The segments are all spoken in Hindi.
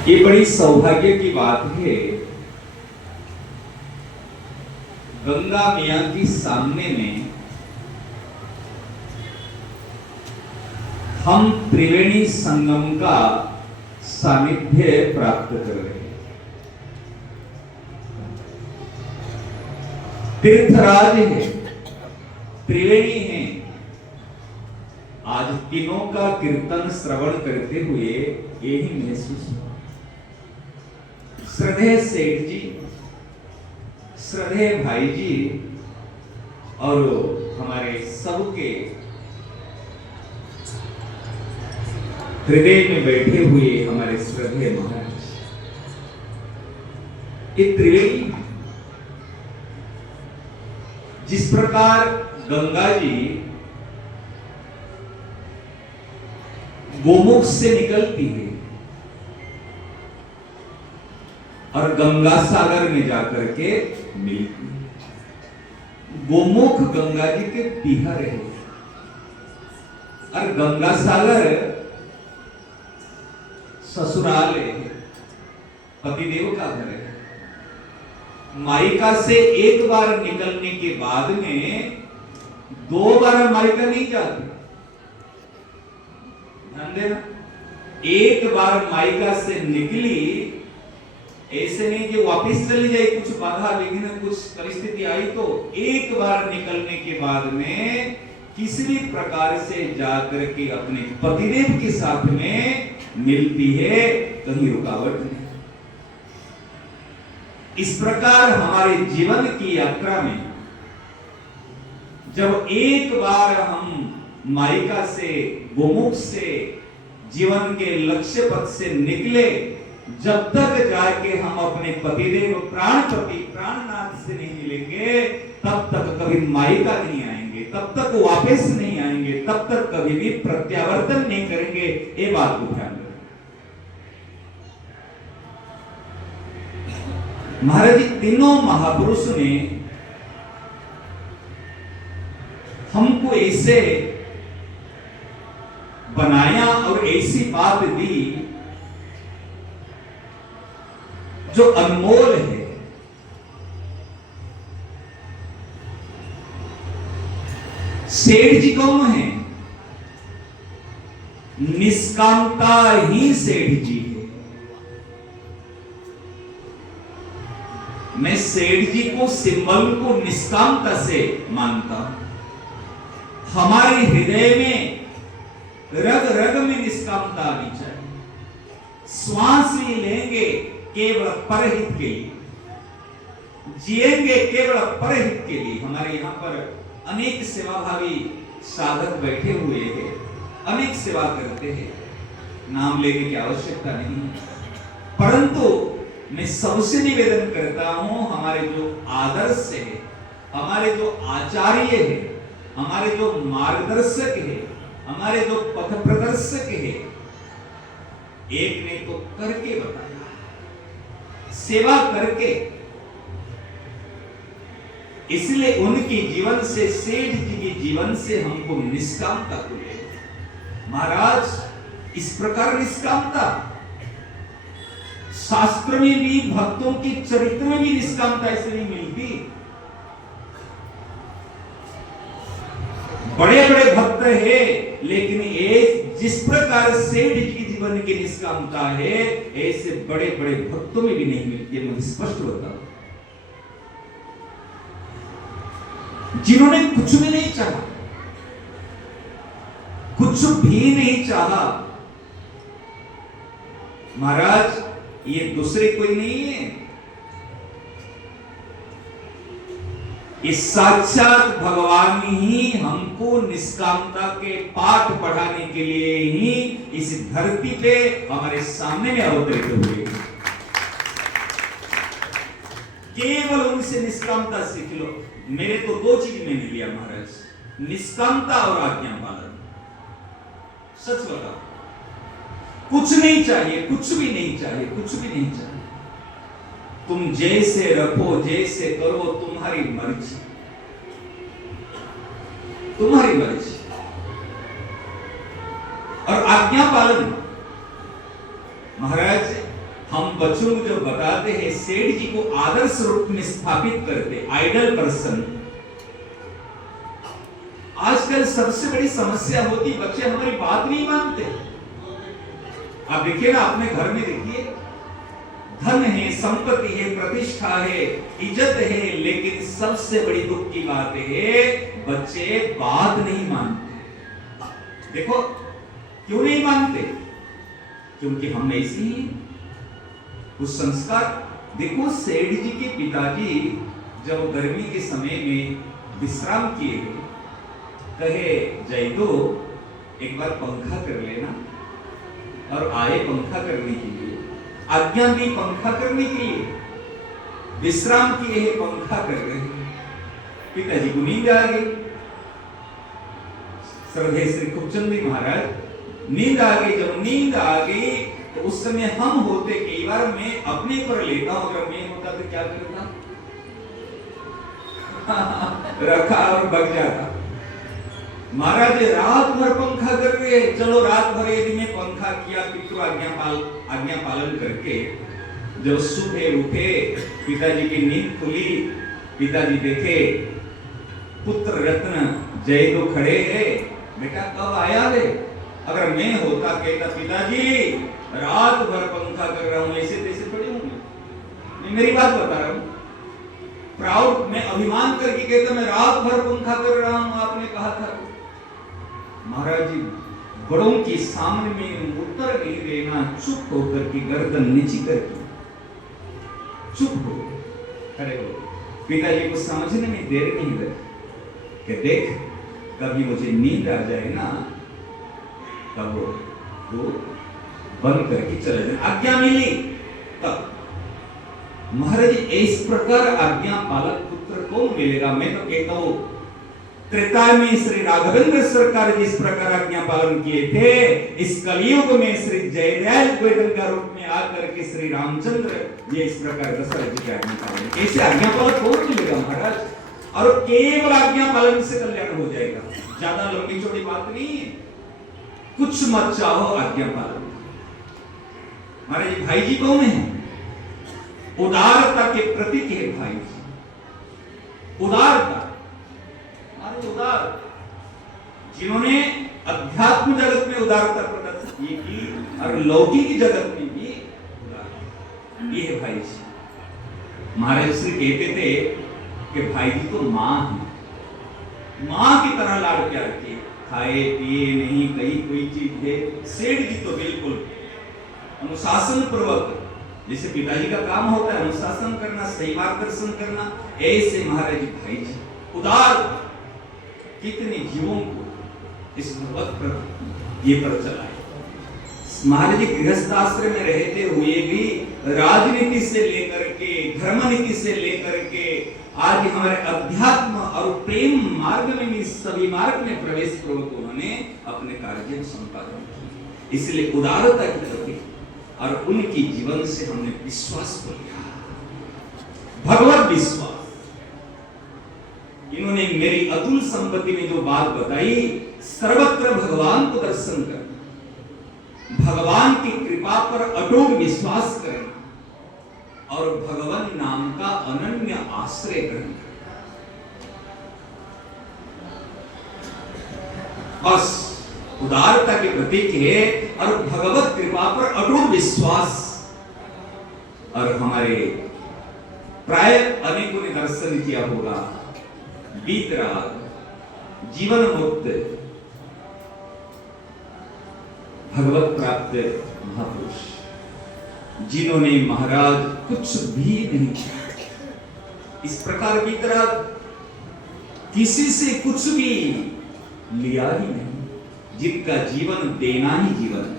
ये बड़ी सौभाग्य की बात है, गंगा मैया की सामने में हम त्रिवेणी संगम का सानिध्य प्राप्त कर रहे हैं। तीर्थराज है, त्रिवेणी है। आज तीनों का कीर्तन श्रवण करते हुए यही महसूस हुआ। श्रद्धेय सेठ जी, श्रद्धेय भाई जी और हमारे सबके हृदय में बैठे हुए हमारे श्रद्धेय महाराज, ये त्रिवेणी जिस प्रकार गंगा जी गोमुख से निकलती है और गंगा सागर में जाकर के मिलती है। गोमुख गंगा जी के पीहर है और गंगा सागर ससुराल है, पतिदेव का घर है। मायका से एक बार निकलने के बाद में दो बार मायका नहीं जाती। ध्यान देना, एक बार मायका से निकली, ऐसे नहीं कि वापस चली जाए, कुछ बाधा विघ्न कुछ परिस्थिति आई तो एक बार निकलने के बाद में किसी भी प्रकार से जाकर के अपने पतिदेव के साथ में मिलती है, कहीं रुकावट नहीं। इस प्रकार हमारे जीवन की यात्रा में जब एक बार हम मायका से गोमुख से जीवन के लक्ष्य पथ से निकले, जब तक जाके हम अपने पतिदेव प्राणपति प्राणनाथ से नहीं मिलेंगे, तब तक कभी मायका नहीं आएंगे, तब तक वापस नहीं आएंगे, तब तक कभी भी प्रत्यावर्तन नहीं करेंगे। ये बात को ध्यान रखें। महाराज जी, तीनों महापुरुष ने हमको ऐसे बनाया और ऐसी बात दी जो अनमोल है। सेठ जी कौन है? निष्कामता ही सेठ जी है। मैं सेठ जी को सिंबल को निष्कामता से मानता हूं। हमारे हृदय में रग रग में निष्कामता आनी चाहिए। श्वास ही लेंगे केवल परहित के लिए, जिएंगे केवल परहित के लिए। हमारे यहाँ पर अनेक सेवाभावी साधक बैठे हुए हैं, अनेक सेवा करते हैं, नाम लेने की आवश्यकता नहीं है। परंतु मैं सबसे निवेदन करता हूं, हमारे जो आदर्श है, हमारे जो आचार्य है, हमारे जो मार्गदर्शक है, हमारे जो पथ प्रदर्शक है, एक ने तो करके बताया, सेवा करके। इसलिए उनके जीवन से, सेठ जी के जीवन से हमको निष्कामता को ले। महाराज, इस प्रकार निष्कामता शास्त्र में भी, भक्तों के चरित्र में भी निष्कामता ऐसे नहीं मिलती। बड़े बड़े भक्त है, लेकिन ये जिस प्रकार सेठ जी के जीवन की निष्कामता है, ऐसे बड़े बड़े भक्तों में भी नहीं मिलती है। मुझे स्पष्ट बताओ, जिन्होंने कुछ भी नहीं चाहा, कुछ भी नहीं चाहा। महाराज, ये दूसरे कोई नहीं है, ये साक्षात भगवान ही हमको निष्कामता के पाठ पढ़ाने के लिए ही इस धरती पे हमारे सामने में अवतरित हुए। केवल उनसे निष्कामता सीख लो। मेरे तो दो चीज मैंने लिया महाराज, निष्कामता और आज्ञा पालन। सच बताओ, कुछ नहीं चाहिए, कुछ भी नहीं चाहिए, कुछ भी नहीं चाहिए। तुम जैसे रखो, जैसे करो, तुम्हारी मर्जी, तुम्हारी मर्जी। और आज्ञा पालन, महाराज हम बच्चों को जो बताते हैं, सेठ जी को आदर्श रूप में स्थापित करते, आइडल पर्सन। आजकल सबसे बड़ी समस्या होती, बच्चे हमारी बात नहीं मानते। आप देखिए ना, अपने घर में देखिए, धन है, संपत्ति है, प्रतिष्ठा है, इज्जत है, लेकिन सबसे बड़ी दुख की बात है, बच्चे बात नहीं मानते। देखो क्यों नहीं मानते? क्योंकि हम ऐसे ही कुछ संस्कार। देखो, सेठ जी के पिताजी जब गर्मी के समय में विश्राम किए, कहे जयदो एक बार पंखा कर लेना, और आए पंखा करने के लिए, आज्ञा दी पंखा करने के लिए, विश्राम किए हैं, पंखा कर रहे हैं। पिताजी को नींद आ गई, श्रद्धेय श्री खूबचंद जी महाराज नींद आ गई। जब नींद आ गई तो उस समय हम होते, कई बार मैं अपने पर लेता हूं, अगर मैं होता तो क्या करता? रखा और बग जाता। महाराज रात भर पंखा कर रहे, चलो रात भर यदि मैं पंखा किया, पितृ आज्ञा पालन करके जब सुबह उठे, पिताजी की नींद खुली, पिताजी देखे पुत्र रत्न जयदो खड़े है। बेटा कब आया रे? अगर मैं होता, कहता पिताजी रात भर पंखा कर रहा हूं, ऐसे तैसे थोड़ी होंगे, मैं मेरी बात बता रहा हूं। प्राउड में अभिमान करके कहता मैं रात भर पंखा कर रहा हूं, आपने कहा था। महाराज जी बड़ों के सामने में उत्तर नहीं देना, चुप होकर के गर्दन नीची करके चुप हो खड़े हो। पिताजी को समझने में देर नहीं लगी कि देख, कभी मुझे नींद आ जाए ना, तब वो बंद करके चले जाए। आज्ञा मिली तब। महाराज इस प्रकार आज्ञा पालक पुत्र कौन मिलेगा? मैं तो कहता हूं, त्रेता में श्री राघवेंद्र सरकार जिस प्रकार आज्ञा पालन किए थे, इस कलयुग में श्री जयदयाल गोवर्धन का रूप में आकर के श्री रामचंद्र ये इस प्रकार दशरथ जी की आज्ञा पालन। कैसे आज्ञा पालक कौन मिलेगा महाराज? और केवल आज्ञा पालन से कल्याण हो जाएगा। ज्यादा लंबी चौड़ी बात नहीं है, कुछ मत चाहो, आज्ञा पालन। महाराज भाई जी कौन है? उदारता के प्रतीक है भाई जी। उदारता, उदार, जिन्होंने अध्यात्म जगत में उदारता प्रदर्शित की और लौकिक जगत में भी उदारता, ये है भाई जी। महाराज श्री कहते थे कि भाई जी तो मां है, मां की तरह लाड़ प्यार किए, खाए पिए नहीं, कहीं कोई चीज है। सेठ जी तो बिल्कुल अनुशासन पूर्वक, जैसे पिताजी का काम होता है अनुशासन करना, सही मार्गदर्शन करना, ऐसे महाराज भाई जी उदार। कितने जीवों को इस भगवत पर ये पर चलाए। महाराज जी गृहस्थ आश्रम में रहते हुए भी राजनीति से लेकर के, धर्म नीति से लेकर के, आज हमारे अध्यात्म और प्रेम मार्ग में भी, सभी मार्ग में प्रवेश पूर्वक उन्होंने अपने कार्य संपादन किए। इसलिए उदारता की प्रति और उनकी जीवन से हमने विश्वास को लिया, भगवत विश्वास। इन्होंने मेरी अतुल संपत्ति में जो बात बताई, सर्वत्र भगवान को दर्शन करना, भगवान की कृपा पर अटूट विश्वास करना और भगवान नाम का अनन्य आश्रय करना, बस उदारता के प्रतीक है। और भगवत कृपा पर अटूट विश्वास। और हमारे प्राय अनेकों ने दर्शन किया होगा, वीतराग, जीवन मुक्त, भगवत प्राप्त महापुरुष, जिन्होंने महाराज कुछ भी नहीं किया। इस प्रकार वीतराग किसी से कुछ भी लिया ही नहीं, जिनका जीवन देना ही जीवन था।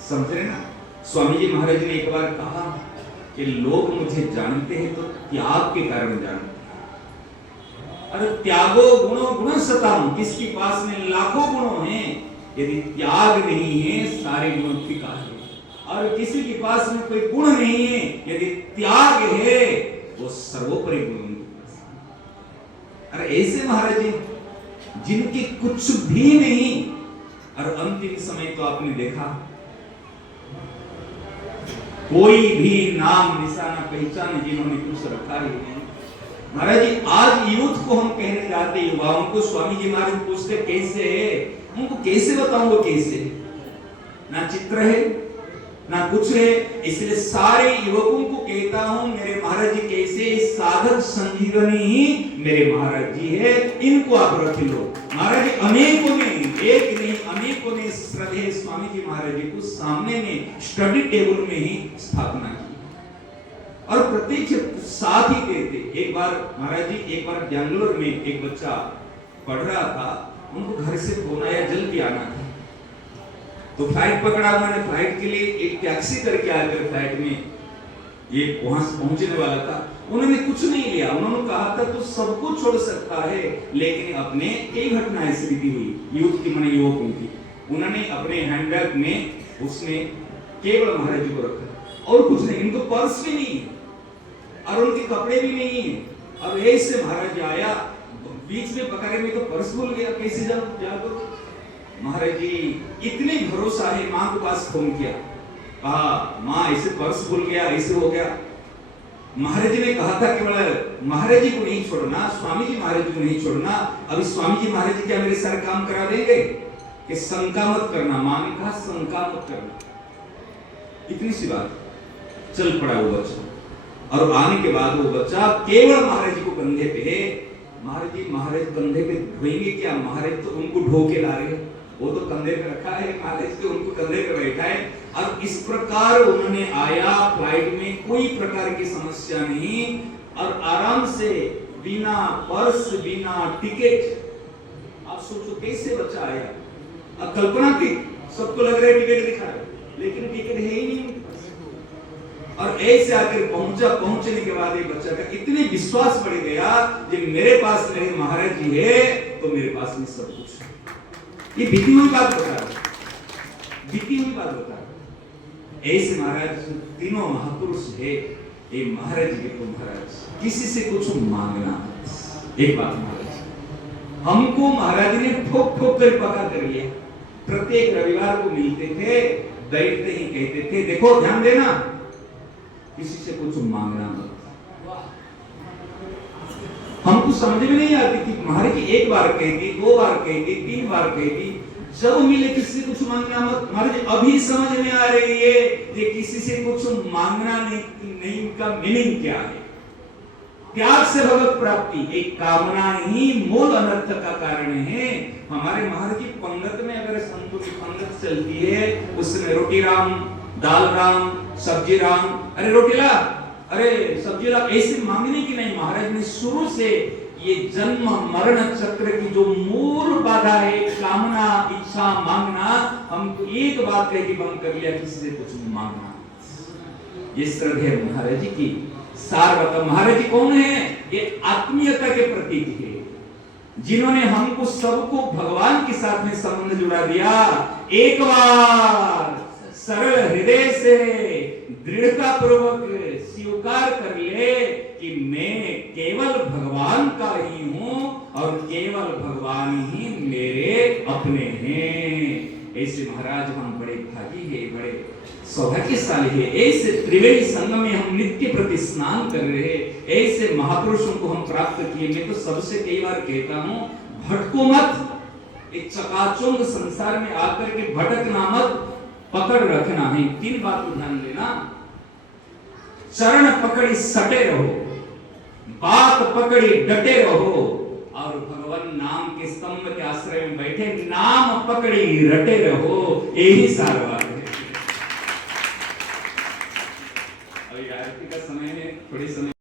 समझ रहे ना? स्वामी जी महाराज ने एक बार कहा कि लोग मुझे जानते हैं तो त्याग के कारण जानते हैं। अरे त्यागो गुणो गुणसताम, किसके पास में लाखों गुण हैं, यदि त्याग नहीं है सारे गुण फीका है। और किसी के पास में कोई गुण नहीं है, यदि त्याग है वो सर्वोपरि गुण उनके पास है। अरे ऐसे महाराज जी जिनके कुछ भी नहीं, और अंतिम समय तो आपने देखा कोई भी नाम निशाना पहचान जिन्होंने कुछ रखा ही नहीं। महाराज जी आज यूथ को हम कहने जाते, युवाओं को स्वामी जी महाराज पूछते कैसे है, उनको कैसे बताऊंगा कैसे, ना चित्र है ना कुछ है। इसलिए सारे युवकों को कहता हूं मेरे महाराज जी कैसे साधक संजीवनी ही मेरे महाराज जी है, इनको आप रख लो। महाराज जी अनेकों ने, एक नहीं अनेकों ने श्रद्धेय स्वामी जी महाराज जी को सामने में स्टडी टेबल में ही स्थापना की और प्रत्येक साथ ही कहते। एक बार महाराज जी एक बार बेंगलोर में एक बच्चा पढ़ रहा था, उनको घर से फोन आया जल्दी आना था, तो फ्लाइट पकड़ा उन्होंने। फ्लाइट के लिए एक टैक्सी करके आकर फ्लाइट में ये वहां पहुंचने वाला था। उन्होंने कुछ नहीं लिया, उन्होंने कहा था तो सब कुछ छोड़ सकता है, लेकिन अपने कई घटनाएं ऐसी भी हुई यूथ की मन युवकों की। उन्होंने अपने हैंडबैग में उसने केवल महाराज जी को रखा और कुछ नहीं, इनको पर्स भी नहीं और उनके कपड़े भी नहीं है। और ऐसे महाराज जी आया, बीच में पकड़े में तो पर्स भूल गया, कैसे जाओ। महाराज जी इतने भरोसा है, मां के पास फोन किया, कहा मां ऐसे पर्स भूल गया, ऐसे हो गया। महाराज जी ने कहा था केवल महाराज जी को नहीं छोड़ना, स्वामी जी महाराज जी को नहीं छोड़ना। अभी स्वामी जी महाराज जी क्या मेरे सारे काम करा देंगे कि शंका मत करना। मां ने कहा शंका मत करना, इतनी सी बात। चल पड़ा वो बच्चा और आने के बाद वो बच्चा केवल महाराज जी को कंधे पे, महाराज जी महाराज कंधे पे ढोएंगे क्या, महाराज तो उनको ढो के ला रहे, वो तो कंधे पे रखा है महाराज के, उनको कंधे पे बैठा है। और इस प्रकार उन्होंने आया, फ्लाइट में कोई प्रकार की समस्या नहीं और आराम से बिना पर्स बिना टिकट। आप सोचो कैसे बच्चा आया, अब कल्पना की सबको लग रहा है टिकट दिखा है, लेकिन टिकट है ही नहीं और ऐसे आकर पहुंचा। पहुंचने के बाद एक बच्चा का इतने विश्वास बढ़ गया कि मेरे पास मेरे महाराज जी है तो मेरे पास में सब कुछ है। ये बीती हुई बात बता रहा, बीती हुई बात बता रहा। ऐसे महाराज तीनों महापुरुष है, ये महाराज जी को महाराज किसी से कुछ मांगना। एक बात महाराज, हमको महाराज ने ठोक ठोक कर पका कर लिया। प्रत्येक रविवार को मिलते थे, बैठते ही कहते थे देखो ध्यान देना, किसी से कुछ मांगना मत। हमको समझ में नहीं आती थी, महाराज जी एक बार कहती, दो बार कहती, तीन बार कहती, जब मिले किसी से कुछ मांगना मत। महाराज जी अभी समझ में आ रही है कि किसी से कुछ मांगना नहीं का मीनिंग क्या है। त्याग से भगवत प्राप्ति, एक कामना ही मूल अनर्थ का कारण है। हमारे महाराज जी पंगत में अगर संतों की पंगत चलती है, उसमें रोटी राम, दाल राम, सब्जी राम, अरे रोटी ला, अरे सब्जी ला, ऐसे मांगने की नहीं। महाराज ने शुरू से ये जन्म मरण चक्र की जो मूल बाधा है, कामना इच्छा मांगना, हमको एक बात कह के बंद कर लिया, किसी से कुछ मांगना। ये श्रद्धेय महाराज जी की सार। महाराज जी कौन है? ये आत्मीयता के प्रतीक है, जिन्होंने हमको सबको भगवान के साथ में संबंध जुड़ा दिया। एक बार सरल हृदय से दृढ़ता पूर्वक स्वीकार कर ले कि मैं केवल भगवान का ही हूं और केवल भगवान ही मेरे अपने हैं। ऐसे महाराज हम बड़े भागी है, बड़े सौभाग्यशाली है। ऐसे त्रिवेणी संगम में हम नित्य प्रति स्नान कर रहे हैं, ऐसे महापुरुषों को हम प्राप्त किए। मैं तो सबसे कई बार कहता हूं भटको मत, एक चकाचौंध संसार में आकर के भटकना मत, पकड़ रखना है। तीन बात को ध्यान देना, चरण पकड़ी सटे रहो, बात पकड़ी डटे रहो और भगवान नाम के स्तंभ के आश्रय में बैठे नाम पकड़ी रटे रहो। यही सार बात है। अभी आरती का समय है, थोड़ी समय